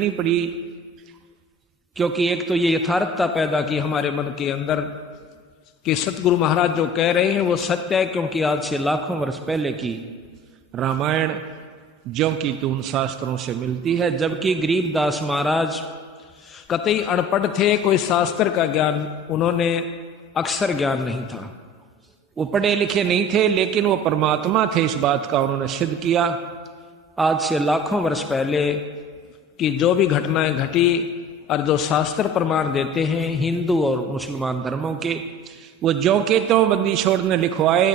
नहीं पड़ी, क्योंकि एक तो ये यथार्थता पैदा की हमारे मन के अंदर कि सतगुरु महाराज जो कह रहे हैं वो सत्य है, क्योंकि आज से लाखों वर्ष पहले की रामायण ज्यों की त्यों उन शास्त्रों से मिलती है। जबकि गरीबदास महाराज कतई अनपढ़ थे, कोई शास्त्र का ज्ञान, उन्होंने अक्षर ज्ञान नहीं था, वो पढ़े लिखे नहीं थे, लेकिन वो परमात्मा थे, इस बात का उन्होंने सिद्ध किया। आज से लाखों वर्ष पहले कि जो भी घटनाएं घटी और जो शास्त्र प्रमाण देते हैं हिंदू और मुसलमान धर्मों के, वो ज्यों के त्यों बंदी छोड़ ने लिखवाए,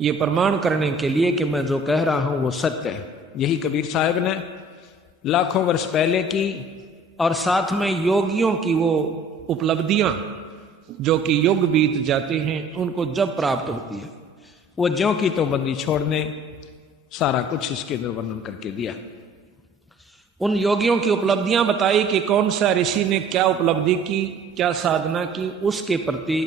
ये प्रमाण करने के लिए कि मैं जो कह रहा हूं वो सत्य है। यही कबीर साहब ने लाखों वर्ष पहले की, और साथ में योगियों की वो उपलब्धियां जो कि युग बीत जाते हैं उनको जब प्राप्त होती है, वो ज्यों की त्यों बंदी छोड़ने सारा कुछ इसके अंदर वर्णन करके दिया। उन योगियों की उपलब्धियां बताई कि कौन सा ऋषि ने क्या उपलब्धि की, क्या साधना की, उसके प्रति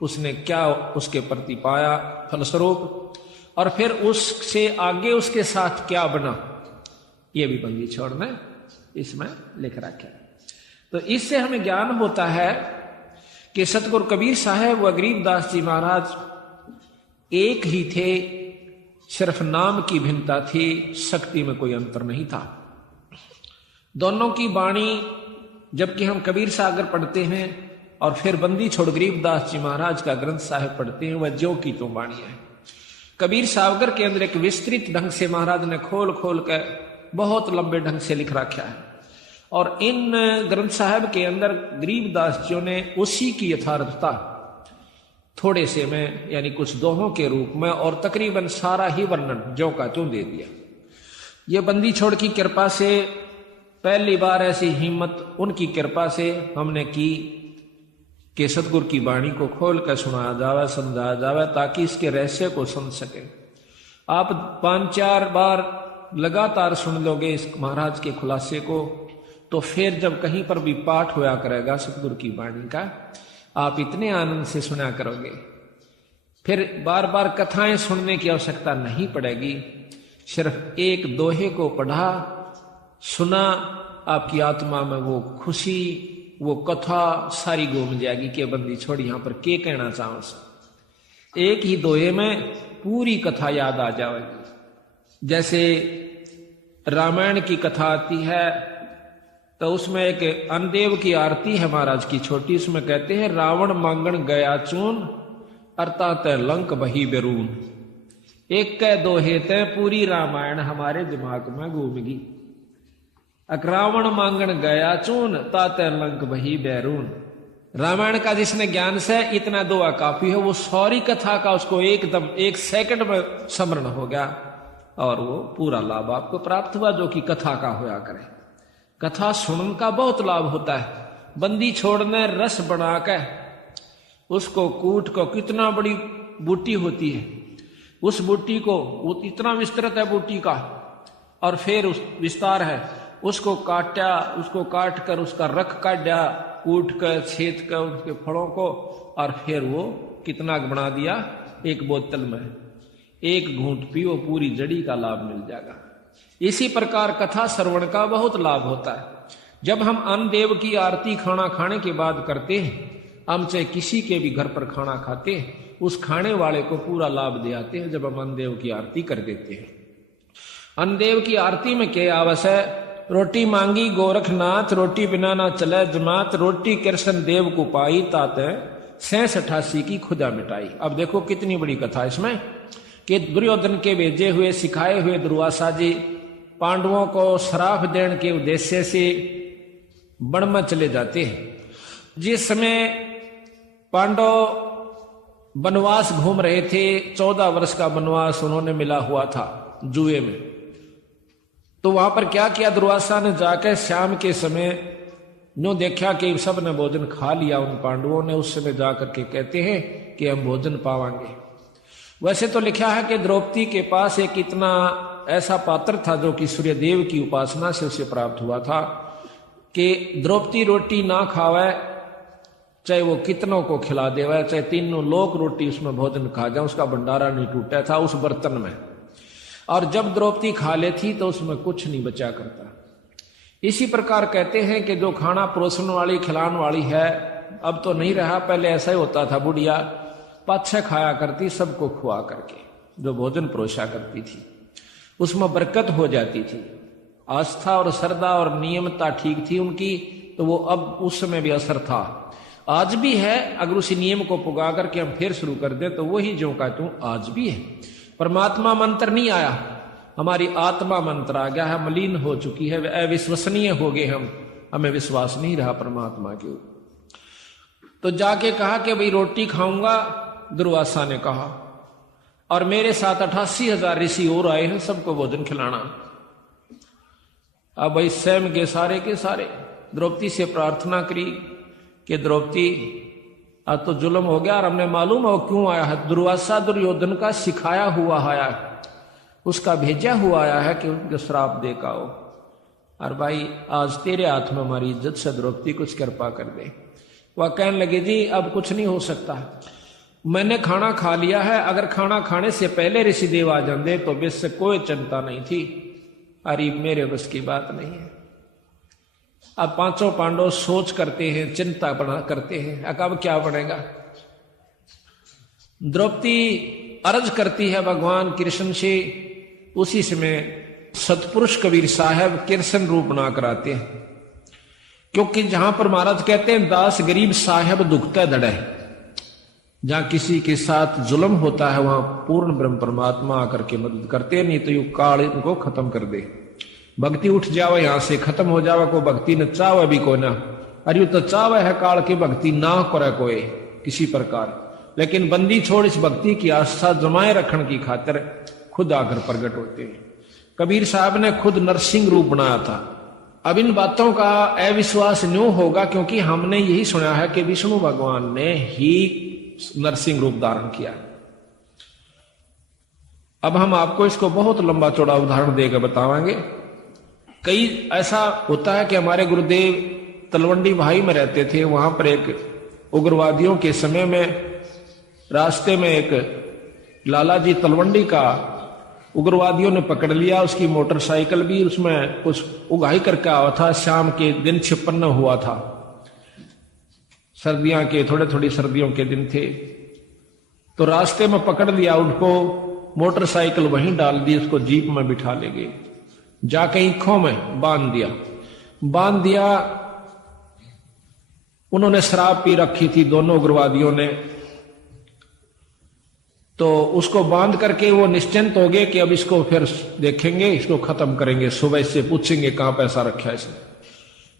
उसने क्या उसके प्रति पाया फलस्वरूप, और फिर उससे आगे उसके साथ क्या बना, ये भी बंदी छोड़ में इसमें लिख रखा है। तो इससे हमें ज्ञान होता है कि सतगुरु कबीर साहब व गरीबदास जी महाराज एक ही थे, सिर्फ नाम की भिन्नता थी, शक्ति में कोई अंतर नहीं था। दोनों की वाणी, जबकि हम कबीर सागर पढ़ते हैं और फिर बंदी छोड़ गरीबदास जी महाराज का ग्रंथ साहिब पढ़ते हैं, वह ज्यों की त्यों वाणी है। कबीर सागर के अंदर एक विस्तृत ढंग से महाराज ने खोल खोल कर बहुत लंबे ढंग से लिख रखा है, और इन ग्रंथ साहिब के अंदर गरीबदास जी ने उसी की यथार्थता थोड़े से में, यानी कुछ दोहों के रूप में, और तकरीबन सारा ही वर्णन ज्यों का त्यों दे दिया। ये बंदी छोड़ की कृपा से पहली बार ऐसी हिम्मत उनकी कृपा से हमने की कि सतगुरु की वाणी को खोल कर सुनाया जावे, समझाया जावे, ताकि इसके रहस्य को समझ सके। आप 5-4 बार लगातार सुन लोगे इस महाराज के खुलासे को, तो फिर जब कहीं पर भी पाठ होया करेगा सतगुरु की वाणी का, आप इतने आनंद से सुना करोगे, फिर बार बार कथाएं सुनने की आवश्यकता नहीं पड़ेगी। सिर्फ एक दोहे को पढ़ा, सुना, आपकी आत्मा में वो खुशी, वो कथा सारी घूम जाएगी कि बंदी छोड़ यहां पर के कहना चाहो से। एक ही दोहे में पूरी कथा याद आ जाएगी। जैसे रामायण की कथा आती है तो उसमें एक अनदेव की आरती है महाराज की छोटी, उसमें कहते हैं रावण मांगण गया चून अर्थात लंक बही बेरून। एक कह दोहे ते पूरी रामायण हमारे दिमाग में घूमगी। रावण मांगण गया चून ताते लंक बही बैरून। रामायण का जिसने ज्ञान से इतना दुआ काफी है, वो सारी कथा का उसको एकदम 1 सेकंड में स्मरण हो गया और वो पूरा लाभ आपको प्राप्त हुआ, जो कि कथा का होया करे। कथा सुनने का बहुत लाभ होता है। बंदी छोड़ने रस बना के उसको कूट को, कितना बड़ी बूटी होती है, उस बूटी को, वो इतना विस्तृत है बूटी का, और फिर उस विस्तार है, उसको काटा, उसको काट कर उसका रख काटा, कूट कर छेद कर उसके फलों को, और फिर वो कितना बना दिया, एक बोतल में 1 घूंट पियो, पूरी जड़ी का लाभ मिल जाएगा। इसी प्रकार कथा श्रवण का बहुत लाभ होता है। जब हम अन्न देव की आरती खाना खाने के बाद करते हैं, हम चाहे किसी के भी घर पर खाना खाते हैं, उस खाने वाले को पूरा लाभ दे आते हैं जब हम अन्न देव की आरती कर देते हैं। अन्न देव की आरती में क्या आवश्यक? रोटी मांगी गोरखनाथ, रोटी बिना ना चले जमात, रोटी कृष्ण देव को पाई ताते 86 की खुदा मिटाई। अब देखो कितनी बड़ी कथा इसमें, कि दुर्योधन के भेजे हुए सिखाए हुए दुर्वासा जी पांडवों को श्राप देने के उद्देश्य से वन में चले जाते हैं। जिस समय पांडव वनवास घूम रहे थे, 14 वर्ष का वनवास उन्होंने मिला हुआ था जुए में, तो वहां पर क्या किया, दुर्वासा ने जाकर शाम के समय नो देखा कि सब ने भोजन खा लिया उन पांडवों ने। उस समय जाकर के कहते हैं कि हम भोजन पावांगे। वैसे तो लिखा है कि द्रौपदी के पास एक इतना ऐसा पात्र था जो कि सूर्यदेव की उपासना से उसे प्राप्त हुआ था, कि द्रौपदी रोटी ना खावे, चाहे वो कितनों को खिला देवे, चाहे 3 लोग रोटी उसमें भोजन खा जाए, उसका भंडारा नहीं टूटा था उस बर्तन में। और जब द्रौपदी खा लेती तो उसमें कुछ नहीं बचा करता। इसी प्रकार कहते हैं कि जो खाना परोसने वाली खिलाने वाली है अब तो नहीं रहा, पहले ऐसा ही होता था। बुढ़िया पाछे खाया करती सबको खुआ करके, जो भोजन परोसा करती थी उसमें बरकत हो जाती थी। आस्था और श्रद्धा और नियमता ठीक थी उनकी, तो वो अब उस समय भी असर था, आज भी है। अगर उसी नियम को पुगा करके हम फिर शुरू कर दें तो वही जो का तू आज भी है। परमात्मा मंत्र नहीं आया, हमारी आत्मा मंत्र आ गया है, मलिन हो चुकी है, अविश्वसनीय हो गए हम, हमें विश्वास नहीं रहा परमात्मा के ऊपर। तो जाके कहा कि भाई रोटी खाऊंगा, दुर्वासा ने कहा, और मेरे साथ 88,000 ऋषि और आए हैं, सबको भोजन खिलाना। अब भाई स्वयं के सारे द्रौपदी से प्रार्थना करी कि द्रौपदी आज तो जुल्म हो गया और हमने मालूम हो क्यों आया है। दुर्वासा दुर्योधन का सिखाया हुआ आया है, उसका भेजा हुआ आया है कि उनको श्राप दे का हो, और भाई आज तेरे हाथ में हमारी इज्जत से द्रौपदी कुछ कृपा कर दे। वह कहने लगे जी अब कुछ नहीं हो सकता, मैंने खाना खा लिया है, अगर खाना खाने से पहले ऋषिदेव आ जाते तो बेस से कोई चिंता नहीं थी, अरे मेरे बस की बात नहीं है। अब पांचों पांडव सोच करते हैं, चिंता बना करते हैं, अब क्या बनेगा। द्रौपदी अर्ज करती है भगवान कृष्ण से, उसी समय सतपुरुष कबीर साहब कृष्ण रूप बना कर आते हैं, क्योंकि जहां पर महाराज कहते हैं दास गरीब साहेब दुखता दड़े, जहां किसी के साथ जुल्म होता है वहां पूर्ण ब्रह्म परमात्मा आकर के मदद करते, नहीं तो यू काल इनको खत्म कर दे, भक्ति उठ जावे यहां से, खत्म हो जावे, को भक्ति न चावे भी को ना, अरे तो चावे है काल की भक्ति ना करे कोई किसी प्रकार, लेकिन बंदी छोड़ इस भक्ति की आस्था जमाए रखने की खातिर खुद आकर प्रकट होते हैं। कबीर साहब ने खुद नरसिंह रूप बनाया था। अब इन बातों का अविश्वास न्यों होगा क्योंकि हमने यही सुना है कि विष्णु भगवान ने ही नरसिंह रूप धारण किया। अब हम आपको इसको बहुत लंबा चौड़ा उदाहरण देकर बतावांगे। कई ऐसा होता है कि हमारे गुरुदेव तलवंडी भाई में रहते थे, वहां पर एक उग्रवादियों के समय में रास्ते में एक लाला जी तलवंडी का उग्रवादियों ने पकड़ लिया, उसकी मोटरसाइकिल भी, उसमें कुछ उगाही करके आया था, शाम के दिन 56 हुआ था, सर्दियां के थोड़ी सर्दियों के दिन थे, तो रास्ते में पकड़ लिया उनको, मोटरसाइकिल वहीं डाल दी, उसको जीप में बिठा ले गए, जाके ईखों में बांध दिया। उन्होंने शराब पी रखी थी दोनों उग्रवादियों ने, तो उसको बांध करके वो निश्चिंत हो गए कि अब इसको फिर देखेंगे, इसको खत्म करेंगे, सुबह से पूछेंगे कहां पैसा रखा है इसने।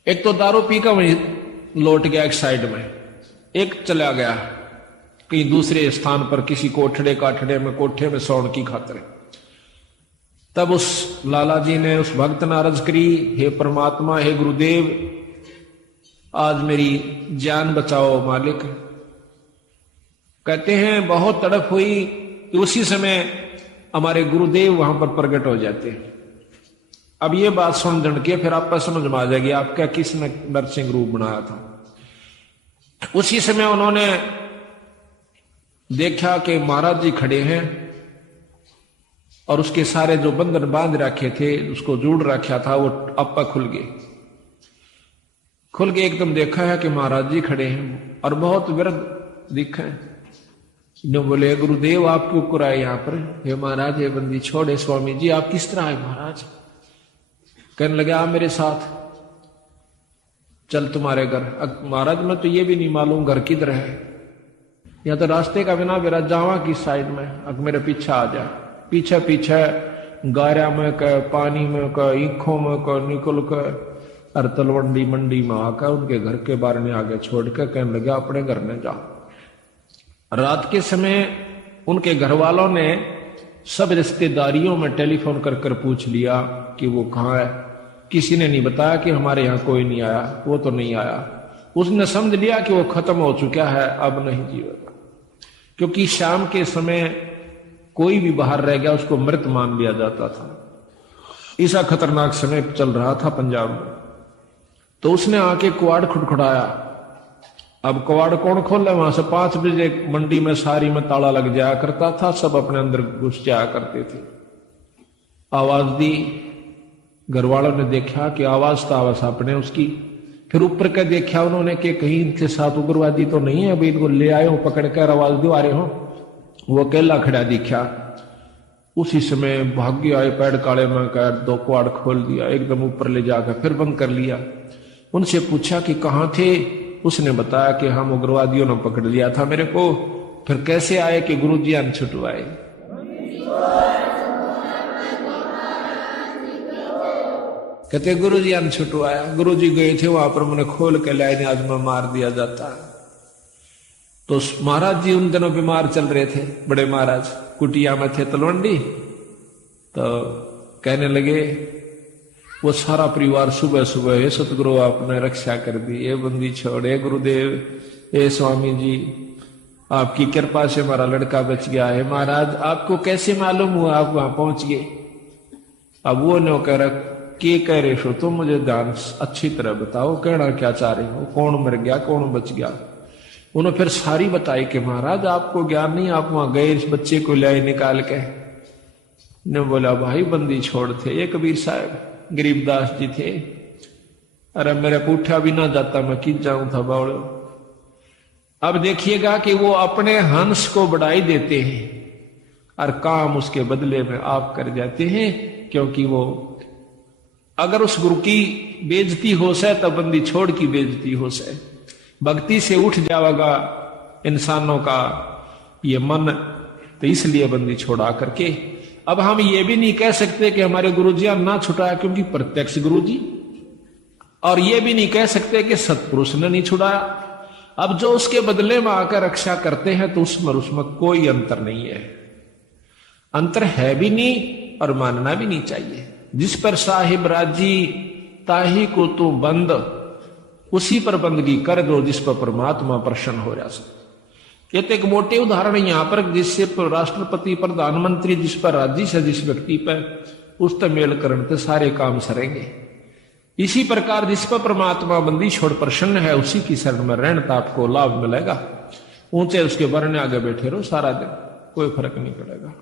एक तो दारू पी कर वहीं लौट गया एक साइड में, एक चला गया कहीं दूसरे स्थान पर किसी कोठड़े काठड़े में, कोठे में सौन की खातिर। तब उस लाला जी ने उस भक्त ने अर्ज करी, हे परमात्मा, हे गुरुदेव, आज मेरी जान बचाओ मालिक। कहते हैं बहुत तड़प हुई कि उसी समय हमारे गुरुदेव वहां पर प्रकट हो जाते हैं। अब ये बात सुन जन के फिर आप समझ में आ जाएगी आपका किसने नरसिंह रूप बनाया था। उसी समय उन्होंने देखा कि महाराज जी खड़े हैं और उसके सारे जो बंधन बांध रखे थे, उसको जोड़ रखा था, वो आपा खुल गए एकदम। देखा है कि महाराज जी खड़े हैं और बहुत विरध दिखे। जो बोले गुरुदेव आप क्यों कुराए यहाँ पर, हे महाराज हे बंदी छोड़े, स्वामी जी आप किस तरह आए महाराज। कहने लगे आ मेरे साथ, चल तुम्हारे घर। महाराज मैं तो ये भी नहीं मालूम घर किधर है, या तो रास्ते का बिना मेरा जावा किस साइड में, अब मेरे पीछे आ जा। पीछे पीछे गारा में का, पानी में का, ईखों में का निकल कर और तलवंडी मंडी में आकर उनके घर के बारे में आगे छोड़ कर कहने लगे अपने घर में जाओ। रात के समय उनके घर वालों ने सब रिश्तेदारियों में टेलीफोन कर कर पूछ लिया कि वो कहाँ है। किसी ने नहीं बताया कि हमारे यहाँ कोई नहीं आया, वो तो नहीं आया। उसने समझ लिया कि वो खत्म हो चुका है, अब नहीं जीवेगा, क्योंकि शाम के समय कोई भी बाहर रह गया उसको मृत मान लिया जाता था। ऐसा खतरनाक समय चल रहा था पंजाब में। तो उसने आके कुआड़ खुड़खुड़ाया। अब कवाड़ कौन खोले, वहां से 5 बजे मंडी में सारी में ताला लग जाया करता था, सब अपने अंदर घुस जाया करते थे। आवाज दी, घर वालों ने देखा कि आवाज तो आवाज आपने उसकी, फिर ऊपर का देखा उन्होंने कि कहीं इनके साथ उग्रवादी तो नहीं है, अभी इनको ले आए हो पकड़ कर आवाज दो आ रहे हो। वो अकेला खड़ा दिखा। उसी समय भाग्य आए, पैर काले में कर दो क्वाड खोल दिया, एकदम ऊपर ले जाकर फिर बंद कर लिया। उनसे पूछा कि कहाँ थे? उसने बताया कि हम उग्रवादियों ने पकड़ लिया था मेरे को। फिर कैसे आए? कि गुरुजी ने छुटवाए। कहते गुरुजी ने छुटवाया। गुरुजी गए थे वहां पर, मैंने खोल के लाए, आज में मार दिया जाता। तो महाराज जी उन दिनों बीमार चल रहे थे, बड़े महाराज कुटिया में थे तलवंडी। तो कहने लगे वो सारा परिवार सुबह सुबह, हे सतगुरु आपने रक्षा कर दी, ये बंदी छोड़, हे गुरुदेव, हे स्वामी जी, आपकी कृपा से हमारा लड़का बच गया है। महाराज आपको कैसे मालूम हुआ आप वहां पहुंच गए? अब वो न कह रहा के कह रहे हो तुम, मुझे ध्यान अच्छी तरह बताओ, कहना क्या चाह रहे हो, कौन मर गया कौन बच गया। उन्होंने फिर सारी बताई कि महाराज आपको ज्ञान नहीं, आप वहां गए इस बच्चे को लाए निकाल के। ने बोला भाई बंदी छोड़ थे ये कबीर साहब, गरीबदास जी थे। अरे मेरा पूठा भी ना जाता, मैं किस जाऊं था बावड़ो। अब देखिएगा कि वो अपने हंस को बढ़ाई देते हैं और काम उसके बदले में आप कर जाते हैं, क्योंकि वो अगर उस गुरु की बेइज्जती हो से तब बंदी छोड़ की बेइज्जती हो से, भक्ति से उठ जाएगा इंसानों का ये मन। तो इसलिए बंदी छोड़ा करके अब हम ये भी नहीं कह सकते कि हमारे गुरुजी ना छुड़ाया, क्योंकि प्रत्यक्ष गुरुजी, और ये भी नहीं कह सकते कि सत्पुरुष ने नहीं छुड़ाया। अब जो उसके बदले में आकर रक्षा करते हैं तो उसमें कोई अंतर नहीं है, अंतर है भी नहीं और मानना भी नहीं चाहिए। जिस पर साहिब राजी ताही को तू बंद, उसी पर बंदगी कर दो जिस पर परमात्मा प्रसन्न हो जा सके। ये तो एक मोटे उदाहरण है यहां पर, जिससे राष्ट्रपति प्रधानमंत्री जिस पर राजी से जिस व्यक्ति पर उस पर मेल करते सारे काम सरेंगे। इसी प्रकार जिस पर परमात्मा बंदी छोड़ प्रसन्न है उसी की शरण में रहने तो आपको लाभ मिलेगा। ऊंचे उसके बरने आगे बैठे रहो सारा दिन, कोई फर्क नहीं पड़ेगा।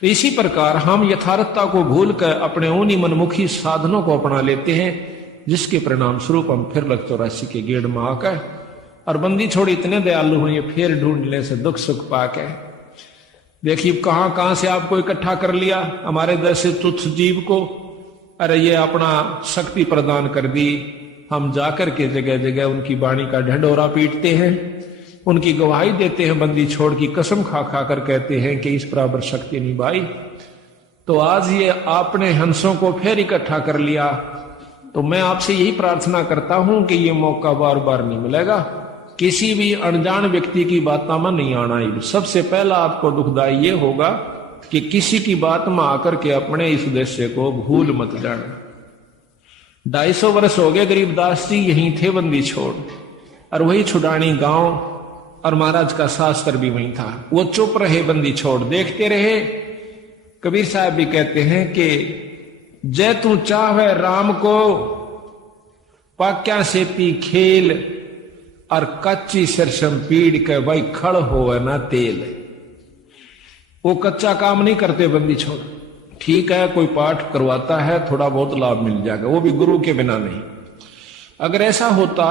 तो इसी प्रकार हम यथार्थता को भूल कर अपने उन्हीं मनमुखी साधनों को अपना लेते हैं, जिसके परिणाम स्वरूप हम फिर लग 84 के गेड़ में आकर और बंदी छोड़ इतने दयालु हुए फिर ढूंढने से दुख सुख पाके। देखिए कहां कहां से आपको इकट्ठा कर लिया, हमारे जैसे तुच्छ जीव को। अरे ये अपना शक्ति प्रदान कर दी, हम जाकर के जगह जगह उनकी वाणी का ढंढोरा पीटते हैं, उनकी गवाही देते हैं, बंदी छोड़ की कसम खा खा कर कहते हैं कि इस बराबर शक्ति नहीं भाई। तो आज ये आपने हंसों को फिर इकट्ठा कर लिया, तो मैं आपसे यही प्रार्थना करता हूं कि ये मौका बार बार नहीं मिलेगा। किसी भी अनजान व्यक्ति की बातों में नहीं आना ही। सबसे पहला आपको दुखदाई ये होगा कि किसी की बात में आकर के अपने इस उद्देश्य को भूल मत जाना। 250 वर्ष हो गए गरीबदास जी यहीं थे बंदी छोड़, और वही छुडानी गांव, और महाराज का शास्त्र भी वहीं था। वो चुप रहे बंदी छोड़, देखते रहे। कबीर साहब भी कहते हैं कि जय तू चाहे राम को पाक्या सेती खेल, और कच्ची सरसम पीड़ के भाई खड़ हो ना तेल। वो कच्चा काम नहीं करते बंदी छोड़। ठीक है कोई पाठ करवाता है, थोड़ा बहुत लाभ मिल जाएगा, वो भी गुरु के बिना नहीं। अगर ऐसा होता,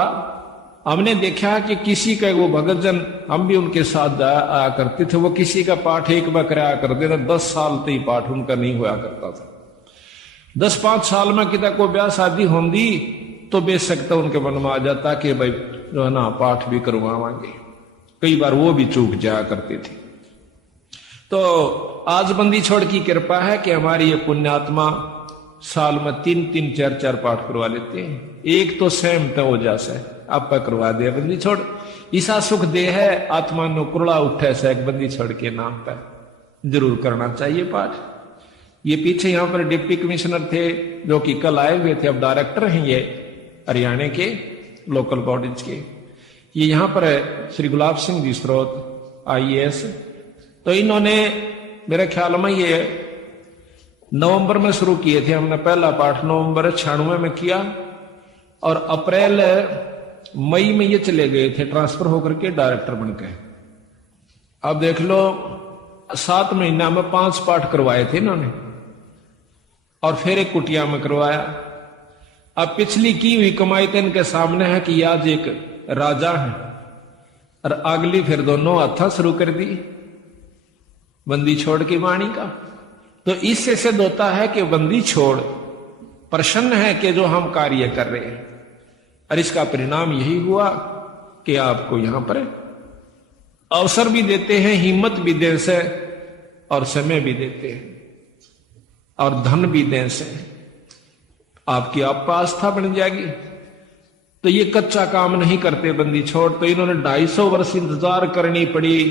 हमने देखा कि किसी का वो भगत जन, हम भी उनके साथ आया करते थे, वो किसी का पाठ एक बार कराया करते थे, 10 साल तक ही पाठ उनका नहीं हुआ करता था। 10-5 साल में किता को ब्याह शादी होंगी तो बेशक तो उनके मन में आ जाता कि भाई जो है ना पाठ भी करवावांगे। कई बार वो भी चूक जाया करते थे। तो आज बंदी छोड़ की कृपा है कि हमारी ये पुण्यात्मा साल में 3-3, 4-4 पाठ करवा लेते हैं। एक तो स्वयं तो हो जासा आप करवा दे बंदी छोड़, ईसा सुख दे है आत्मा नो कुरड़ा उठे से एक बंदी छोड़ के नाम पर जरूर करना चाहिए पाठ। ये पीछे यहाँ पर डिप्टी कमिश्नर थे जो कि कल आए हुए थे, अब डायरेक्टर हैं ये हरियाणा के लोकल बॉडीज के। ये यहाँ पर श्री गुलाब सिंह जी स्रोत IAS, तो इन्होंने मेरे ख्याल में ये नवंबर में शुरू किए थे। हमने पहला पाठ नवंबर 96 में किया और अप्रैल मई में ये चले गए थे ट्रांसफर होकर के डायरेक्टर बनकर। अब देख लो 7 महीना में 5 पाठ करवाए थे इन्होंने, और फिर एक कुटिया में करवाया। अब पिछली की हुई कमाई तो इनके सामने है कि आज एक राजा है, और अगली फिर दोनों हाथा शुरू कर दी बंदी छोड़ की वाणी का। तो इससे सिद्ध होता है कि बंदी छोड़ प्रसन्न है कि जो हम कार्य कर रहे हैं, और इसका परिणाम यही हुआ कि आपको यहां पर अवसर भी देते हैं, हिम्मत भी दें से, और समय भी देते हैं, और धन भी दें से, आपकी आप आस्था बन जाएगी। तो ये कच्चा काम नहीं करते बंदी छोड़। तो इन्होंने 250 वर्ष इंतजार करनी पड़ी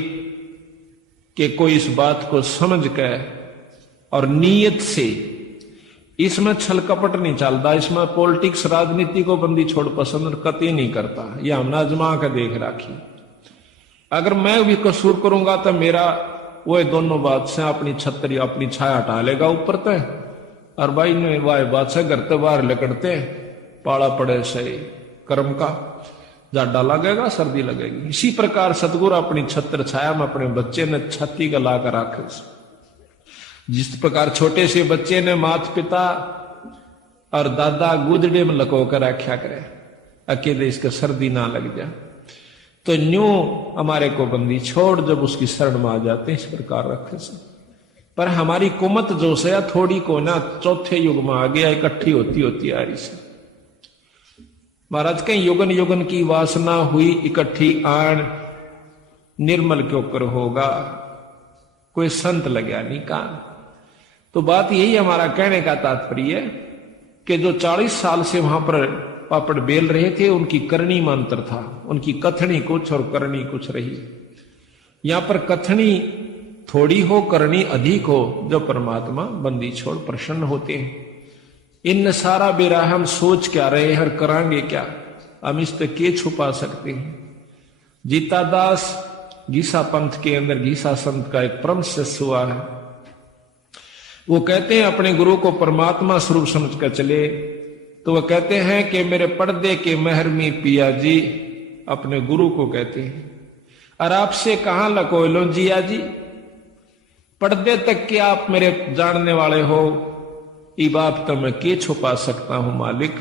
कि कोई इस बात को समझ कर और नीयत से, इसमें छल कपट नहीं चलता, इसमें पॉलिटिक्स राजनीति को बंदी छोड़ पसंद कतई नहीं करता। यह हमने आजमा कर देख राखी। अगर मैं भी कसूर करूंगा तो मेरा वो दोनों बात से अपनी छतरी अपनी छाया हटा लेगा ऊपर तय, और भाई ने वाह बात से घर तो बाहर लकड़ते पाला पड़े सही कर्म का, जाडा लगेगा सर्दी लगेगी। इसी प्रकार सतगुरु अपनी छत्र छाया में अपने बच्चे ने छाती का ला कर रखे। जिस प्रकार छोटे से बच्चे ने माता पिता और दादा गुदड़े में लको कर रखा करे अकेले इसका सर्दी ना लग जाए, तो न्यू हमारे को बंदी छोड़ जब उसकी शरण में आ जाते हैं इस प्रकार रखे से। पर हमारी कुमत जो से थोड़ी को ना चौथे युग में आ गया, इकट्ठी होती होती आ रही से। महाराज कहीं युगन युगन की वासना हुई इकट्ठी आन, निर्मल क्यों कर होगा कोई संत लगा नहीं कान। तो बात यही हमारा कहने का तात्पर्य है कि जो 40 साल से वहां पर पापड़ बेल रहे थे उनकी करनी में अंतर था, उनकी कथनी कुछ और करनी कुछ रही। यहां पर कथनी थोड़ी हो करनी अधिक हो, जो परमात्मा बंदी छोड़ प्रसन्न होते हैं। इन सारा बेरा हम सोच क्या रहे हैं, करांगे क्या, हम इस पे के छुपा सकते हैं। जीता दास गीसा पंथ के अंदर गीसा संत का एक परम शिष्य हुआ है। वो कहते हैं अपने गुरु को परमात्मा स्वरूप समझ कर चले। तो वह कहते हैं कि मेरे पर्दे के महरमी पिया जी, अपने गुरु को कहते हैं, और आपसे कहां लको लो जिया जी, पर्दे तक के आप मेरे जानने वाले हो, ये बात तो मैं के छुपा सकता हूं मालिक।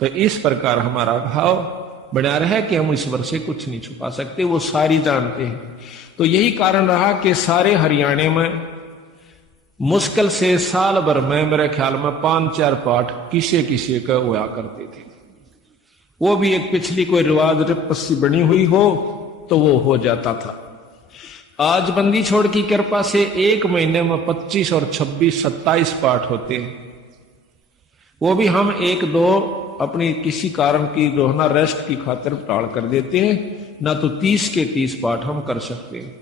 तो इस प्रकार हमारा भाव बना रहा कि हम ईश्वर से कुछ नहीं छुपा सकते, वो सारी जानते हैं। तो यही कारण रहा कि सारे हरियाणा में मुश्किल से साल भर में मेरे ख्याल में 5-4 पाठ किसे किसे का हुआ करते थे। वो भी एक पिछली कोई रिवाज रपस्सी बनी हुई हो तो वो हो जाता था। आज बंदी छोड़ की कृपा से एक महीने में 25 और 26, 27 पाठ होते हैं। वो भी हम 1-2 अपनी किसी कारण की जो है ना रेस्ट की खातिर टाल कर देते हैं, ना तो 30 के 30 पाठ हम कर सकते हैं।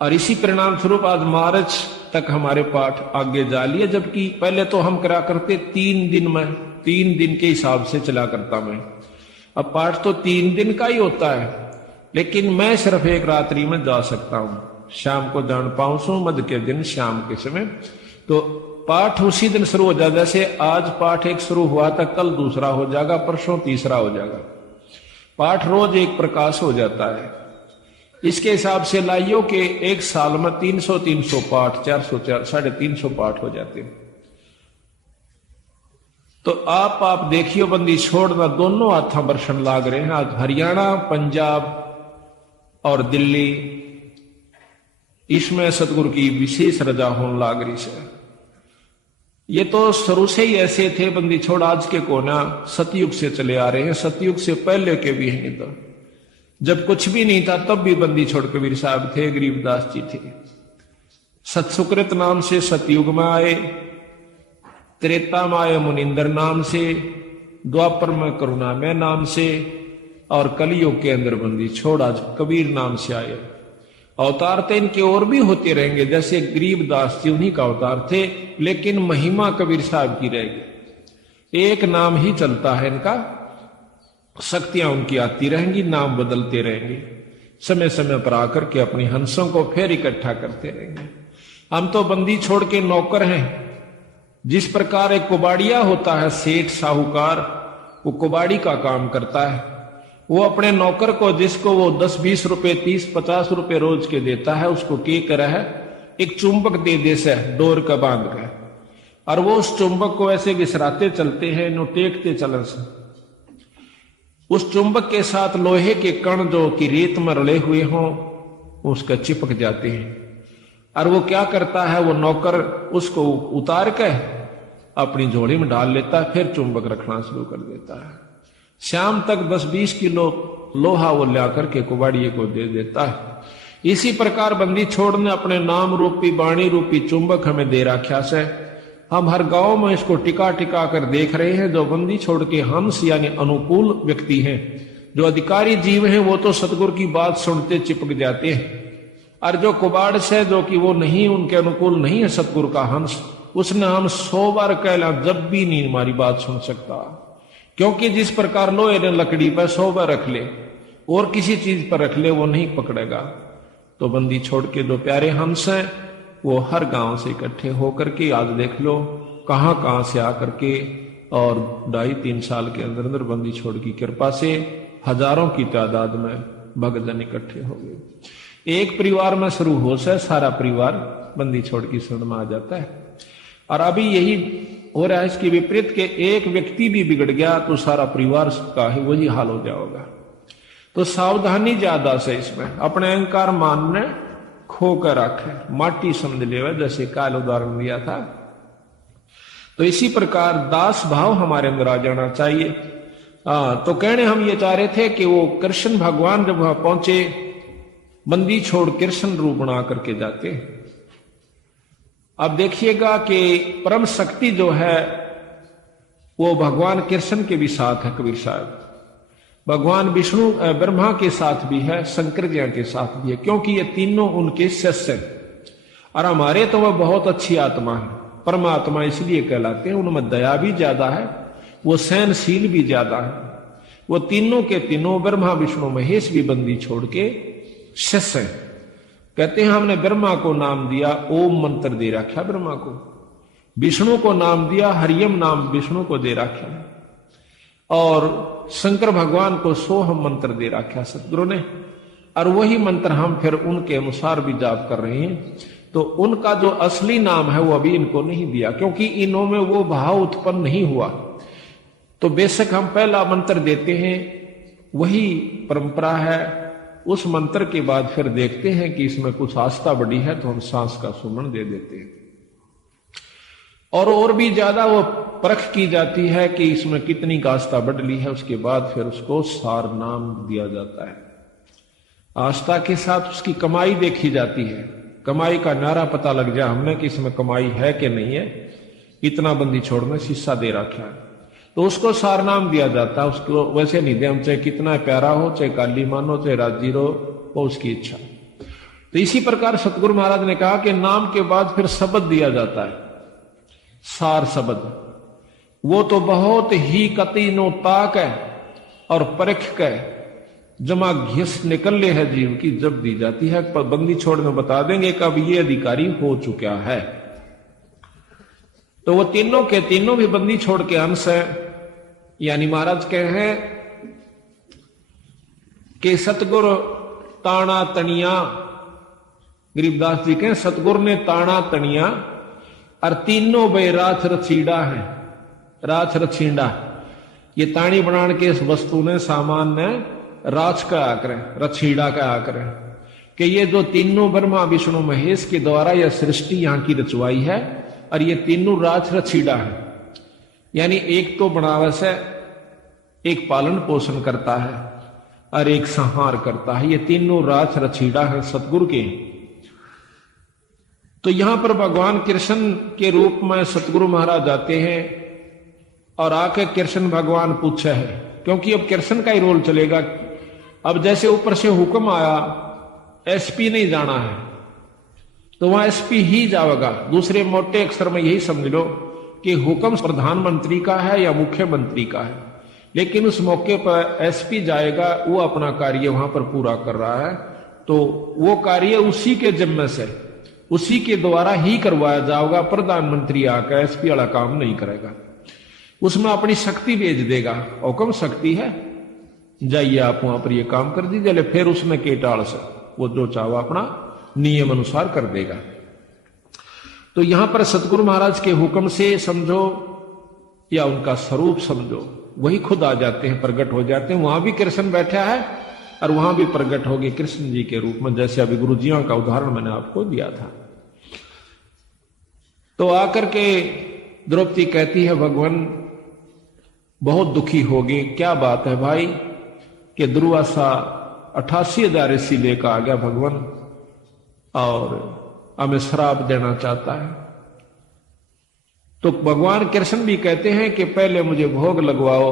और इसी परिणाम स्वरूप आज मार्च तक हमारे पाठ आगे जा लिए, जबकि पहले तो हम करा करते 3 दिन में, 3 दिन के हिसाब से चला करता मैं। अब पाठ तो 3 दिन का ही होता है, लेकिन मैं सिर्फ एक रात्रि में जा सकता हूं, शाम को जान पाऊं सो मध्य के दिन शाम के समय। तो पाठ उसी दिन शुरू हो जाएगा, जैसे आज पाठ एक शुरू हुआ था, कल दूसरा हो जाएगा, परसों तीसरा हो जाएगा। पाठ रोज एक प्रकाश हो जाता है। इसके हिसाब से लाइयो के एक साल में 300 पाठ, 400 350 पाठ हो जाते हैं। तो आप देखियो बंदी छोड़ना दोनों हाथा बरसन लाग रहे हैं। आज हरियाणा, पंजाब और दिल्ली, इसमें सतगुरु की विशेष रजा होने लाग रही है। ये तो शुरू से ही ऐसे थे बंदी छोड़, आज के कोना सतयुग से चले आ रहे हैं, सतयुग से पहले के भी नहीं। तो जब कुछ भी नहीं था तब भी बंदी छोड़ कबीर साहब थे, गरीबदास जी थे। सतसुकृत नाम से सतयुग में आए, त्रेता में आए मुनिंदर नाम से, द्वापर में करुणामय नाम से, और कलयुग के अंदर बंदी छोड़ आज कबीर नाम से आए। अवतार तो इनके और भी होते रहेंगे, जैसे गरीबदास जी उन्हीं का अवतार थे, लेकिन महिमा कबीर साहब की रहेगी। एक नाम ही चलता है इनका, शक्तियां उनकी आती रहेंगी, नाम बदलते रहेंगे, समय समय पर आकर के अपनी हंसों को फिर इकट्ठा करते रहेंगे। हम तो बंदी छोड़ के नौकर हैं। जिस प्रकार एक कुबाड़िया होता है, सेठ साहूकार, वो कुबाड़ी का काम करता है। वो अपने नौकर को, जिसको वो 10-20 रुपए, 30-50 रुपए रोज के देता है, उसको क्या करा है, एक चुंबक दे से डोर का बांध कर, और वो उस चुंबक को ऐसे विसराते चलते हैं, नो टेकते चलन से उस चुंबक के साथ लोहे के कण जो कि रेत में रले हुए हों उसका चिपक जाते हैं। और वो क्या करता है, वो नौकर उसको उतार के अपनी झोली में डाल लेता है, फिर चुंबक रखना शुरू कर देता है। शाम तक 10-20 किलो लोहा वो ला करके कुबाड़िए को दे देता है। इसी प्रकार बंदी छोड़ ने अपने नाम रूपी वाणी रूपी चुंबक हमें दे रखा से हम हर गांव में इसको टिका टिका कर देख रहे हैं। जो बंदी छोड़ के हंस यानी अनुकूल व्यक्ति हैं, जो अधिकारी जीव हैं, वो तो सतगुरु की बात सुनते चिपक जाते हैं। और जो कुबाड़ से जो कि वो नहीं, उनके अनुकूल नहीं है सतगुरु का हंस, उसने हम 100 बार कहला जब भी नहीं हमारी बात सुन सकता। क्योंकि जिस प्रकार लोहे ने लकड़ी पर 100 बार रख ले और किसी चीज पर रख ले वो नहीं पकड़ेगा। तो बंदी छोड़ के जो प्यारे हंस हैं वो हर गांव से इकट्ठे होकर के आज देख लो कहां कहां से आकर के, और 2.5-3 साल के अंदर अंदर बंदी छोड़ की कृपा से हजारों की तादाद में भक्तजन इकट्ठे हो गए। एक परिवार में शुरू हो से सारा परिवार बंदी छोड़ की शरण में आ जाता है। और अभी यही हो रहा है इसके विपरीत के एक व्यक्ति भी बिगड़ गया तो सारा परिवार का ही वही हाल हो जाएगा। तो सावधानी ज्यादा से इसमें अपने अहंकार मान ने खो कर रखे, माटी समझ ले, जैसे काल उदाहरण दिया था। तो इसी प्रकार दास भाव हमारे अंदर आ जाना चाहिए। तो कहने हम ये चाह रहे थे कि वो कृष्ण भगवान जब वहां पहुंचे बंदी छोड़ कृष्ण रूप बना करके जाते। अब देखिएगा कि परम शक्ति जो है वो भगवान कृष्ण के भी साथ है कबीर साहब, भगवान विष्णु ब्रह्मा के साथ भी है, शंकर जी के साथ भी है, क्योंकि ये तीनों उनके शिष्य हैं। और हमारे तो वह बहुत अच्छी आत्मा है, परमात्मा इसलिए कहलाते हैं, उनमें दया भी ज्यादा है, वो सहनशील भी ज्यादा है। वो तीनों के तीनों ब्रह्मा विष्णु महेश भी बंदी छोड़ के शिष्य हैं। कहते हैं हमने ब्रह्मा को नाम दिया, ओम मंत्र दे रखा ब्रह्मा को, विष्णु को नाम दिया हरियम नाम विष्णु को दे रखा, और शंकर भगवान को सोहम मंत्र दे रखा सतगुरु ने। और वही मंत्र हम फिर उनके अनुसार भी जाप कर रहे हैं। तो उनका जो असली नाम है वो अभी इनको नहीं दिया, क्योंकि इनों में वो भाव उत्पन्न नहीं हुआ। तो बेशक हम पहला मंत्र देते हैं, वही परंपरा है। उस मंत्र के बाद फिर देखते हैं कि इसमें कुछ आस्था बढ़ी है तो हम सांस का सुमन दे देते हैं, और भी ज्यादा वो परख की जाती है कि इसमें कितनी आस्था बढ़ ली है। उसके बाद फिर उसको सार नाम दिया जाता है। आस्था के साथ उसकी कमाई देखी जाती है, कमाई का नारा पता लग जाए हमने कि इसमें कमाई है कि नहीं है। इतना बंदी छोड़ने शीशा दे रखा है तो उसको सार नाम दिया जाता है। उसको वैसे नहीं दे, हम चाहे कितना प्यारा हो, चाहे काली मानो, चाहे राजी हो, वो उसकी इच्छा। तो इसी प्रकार सतगुरु महाराज ने कहा कि नाम के बाद फिर शब्द दिया जाता है, सार शब्द। वो तो बहुत ही कति नो ताक है और परख के जमा घिस निकल ले है जीव की जब दी जाती है। पर बंदी छोड़ने बता देंगे कब ये अधिकारी हो चुका है। तो वो तीनों के तीनों भी बंदी छोड़ के अंश है। यानी महाराज कहे हैं कि सतगुरु ताना तनिया, गरीबदास जी कहें सतगुरु ने ताना तनिया और तीनों बे राथ रछीड़ा है। राछ रछीड़ा ये ताणी बनाने के इस वस्तु ने सामान ने राछ का आकर रछीड़ा का आकर कि ये जो तीनों ब्रह्मा विष्णु महेश के द्वारा यह सृष्टि यहां की रचवाई है, और ये तीनों राछ रछीड़ा है। यानी एक तो बनावस है, एक पालन पोषण करता है और एक संहार करता है। ये तीनों राछ रछीड़ा है सतगुरु के। तो यहां पर भगवान कृष्ण के रूप में सतगुरु महाराज आते हैं और आके कृष्ण भगवान पूछे है, क्योंकि अब कृष्ण का ही रोल चलेगा। अब जैसे ऊपर से हुक्म आया एसपी नहीं जाना है तो वहां एसपी ही जाएगा। दूसरे मोटे अक्षर में यही समझ लो कि हुक्म प्रधानमंत्री का है या मुख्यमंत्री का है, लेकिन उस मौके पर एसपी जाएगा, वो अपना कार्य वहां पर पूरा कर रहा है। तो वो कार्य उसी के जिम्मे से, उसी के द्वारा ही करवाया जाएगा। प्रधानमंत्री आकर एसपी वाला काम नहीं करेगा, उसमें अपनी शक्ति भेज देगा। हुक्म शक्ति है, जाइए आप वहां पर ये काम कर दीजिए, फिर उसमें के टाल से वो जो चाहो अपना नियम अनुसार कर देगा। तो यहां पर सतगुरु महाराज के हुक्म से समझो या उनका स्वरूप समझो, वही खुद आ जाते हैं, प्रकट हो जाते हैं। वहां भी कृष्ण बैठा है और वहां भी प्रकट हो गए कृष्ण जी के रूप में, जैसे अभी गुरु जियों का उदाहरण मैंने आपको दिया था। तो आकर के द्रौपदी कहती है भगवान बहुत दुखी होगी। क्या बात है भाई कि दुर्वासा 88,000 ऋषि लेकर आ गया भगवान और हमें श्राप देना चाहता है। तो भगवान कृष्ण भी कहते हैं कि पहले मुझे भोग लगवाओ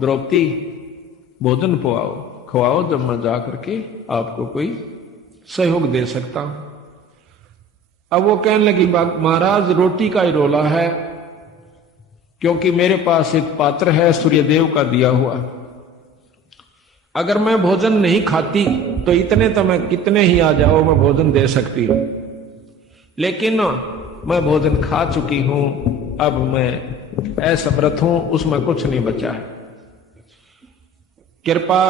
द्रौपदी, भोजन पुआओ, खवाओ, जब मैं जाकर के आपको कोई सहयोग दे सकता हूं। अब वो कहने लगी महाराज रोटी का ही रोला है, क्योंकि मेरे पास एक पात्र है सूर्यदेव का दिया हुआ, अगर मैं भोजन नहीं खाती तो इतने तो मैं कितने ही आ जाओ मैं भोजन दे सकती हूं, लेकिन मैं भोजन खा चुकी हूं, अब मैं असमर्थ हूं, उसमें कुछ नहीं बचा है। कृपा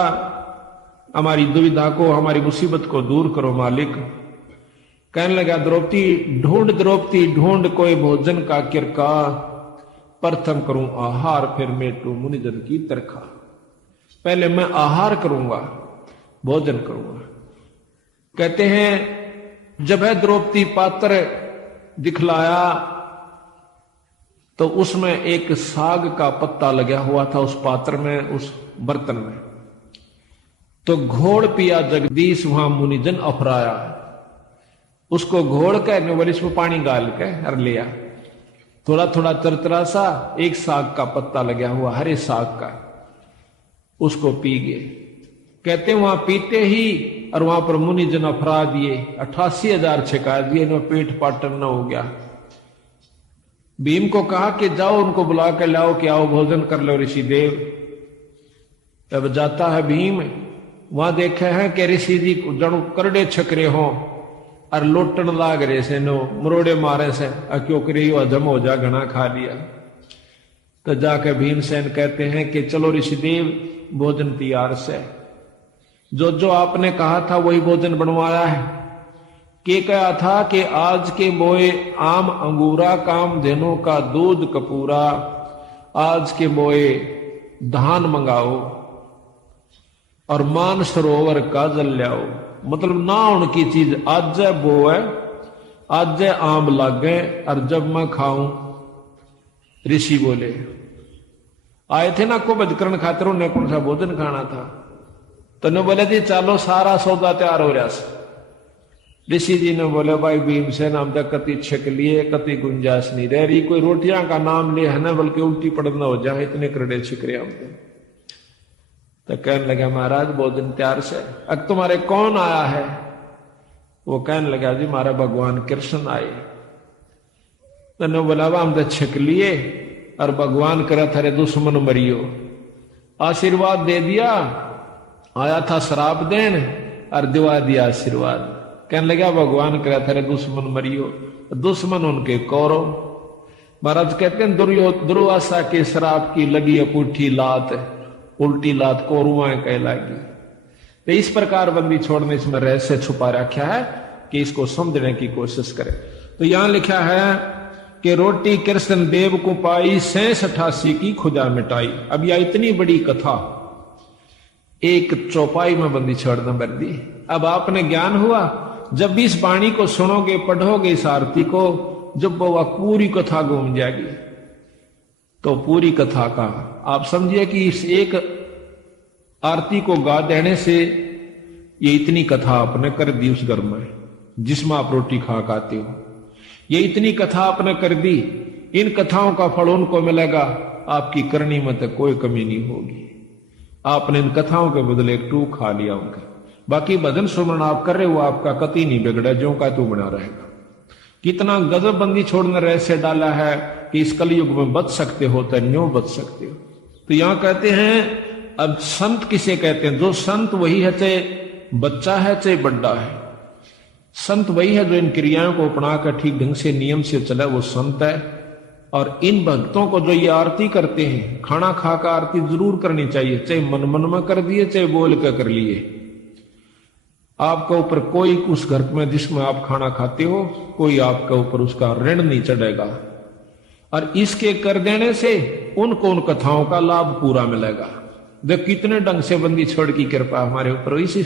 हमारी दुविधा को, हमारी मुसीबत को दूर करो मालिक। कहने लगा द्रौपदी ढूंढ कोई भोजन का किरका, प्रथम करूं आहार फिर मेटू मुनिजन की तरखा। पहले मैं आहार करूंगा, भोजन करूंगा। कहते हैं जब है द्रौपदी पात्र दिखलाया तो उसमें एक साग का पत्ता लगा हुआ था उस पात्र में, उस बर्तन में। तो घोड़ पिया जगदीश वहां मुनिजन अफराया, उसको घोड़ के नोबल इसमें पानी गाल के हर लिया। थोड़ा थोड़ा तरतरा सा एक साग का पत्ता लगा हुआ, हरे साग का, उसको पी गए। कहते वहां पीते ही और वहां पर मुनिजन अफरा दिए, 88,000 छिका दिए, पेट पाटन न हो गया। भीम को कहा कि जाओ उनको बुला कर लाओ कि आओ भोजन कर लो ऋषि देव। तब जाता है भीम, वहां देखे हैं कि ऋषि जी जड़ों करड़े छकरे हो और लोटन लाग रहे से, नो मरोड़े मारे से, क्यों करे हजम हो जा, घना खा लिया। तो जाके भीमसेन कहते हैं कि चलो ऋषिदेव भोजन तैयार से, जो जो आपने कहा था वही भोजन बनवाया है। के कहा था कि आज के बोए आम अंगूरा, काम धेनु का दूध कपूरा, आज के बोए धान मंगाओ और मान सरोवर का जल लाओ। मतलब ना उनकी चीज आज बो है, आज आम लागे और जब मैं खाऊं। ऋषि बोले आए थे ना को बजकरण खातर, उन्हें कौन सा भोजन खाना था। तो ने बोले जी चलो सारा सौदा तैयार हो रहा। ऋषि जी ने बोले भाई भीमसेन हम तक कति छक लिए, कति गुंजाइश नहीं रह रही, कोई रोटियां का नाम ले है ना, बल्कि उल्टी पड़ना हो जाए, इतने करड़े छिक रहे हमको। तो कहने लगा महाराज भोजन तैयार से, अब तुम्हारे कौन आया है। वो कहने लगा जी हमारा भगवान कृष्ण आए। तो ने बोला हम तो छक लिए और भगवान करे थारे दुश्मन मरियो, आशीर्वाद दे दिया, आया था श्राप देन और दिवा दिया आशीर्वाद। कहने लगा भगवान करे थारे दुश्मन मरियो, दुश्मन उनके कौरव। महाराज कहते हैं दुर्वासा के श्राप की लगी अपूठी लात, उल्टी लात कौरवाएं कहलागी। तो इस प्रकार बंदी छोड़ने इसमें रहस्य छुपा रखा है कि इसको समझने की कोशिश करें। तो यहां लिखा है कि रोटी कृष्ण देव को पाई, 86 की खुदा मिटाई। अब यह इतनी बड़ी कथा एक चौपाई में बंदी छोड़ना बंदी। अब आपने ज्ञान हुआ, जब भी इस वाणी को सुनोगे, पढ़ोगे इस आरती को, जब वह पूरी कथा घूम जाएगी, तो पूरी कथा का आप समझिए कि इस एक आरती को गा देने से ये इतनी कथा आपने कर दी उस घर में जिसमें आप रोटी खा खाते हो। ये इतनी कथा आपने कर दी, इन कथाओं का फल उनको मिलेगा, आपकी करनी में तो कोई कमी नहीं होगी। आपने इन कथाओं के बदले एक टूक खा लिया उनका। बाकी भजन सुमरण आप कर रहे हो, आपका कति नहीं बिगड़ा, जो का तू बना रहेगा। कितना गजब बंदी छोड़ने रहस्य डाला है कि इस कलयुग में बच सकते हो तो न्यों बच सकते हो। तो यहां कहते हैं अब संत किसे कहते हैं, जो संत वही है, चाहे बच्चा है चाहे बड्डा है। संत वही है जो इन क्रियाओं को अपना कर ठीक ढंग से नियम से चले, वो संत है। और इन भक्तों को जो ये आरती करते हैं, खाना खाकर आरती जरूर करनी चाहिए, चाहे मन मन में कर दिए चाहे बोल कर कर लिए। आपके ऊपर कोई उस घर में जिसमें आप खाना खाते हो कोई आपके ऊपर उसका ऋण नहीं चढ़ेगा, और इसके कर देने से उनको उन कथाओं का लाभ पूरा मिलेगा। देख कितने ढंग से बंदी छोड़ की कृपा हमारे ऊपर इसी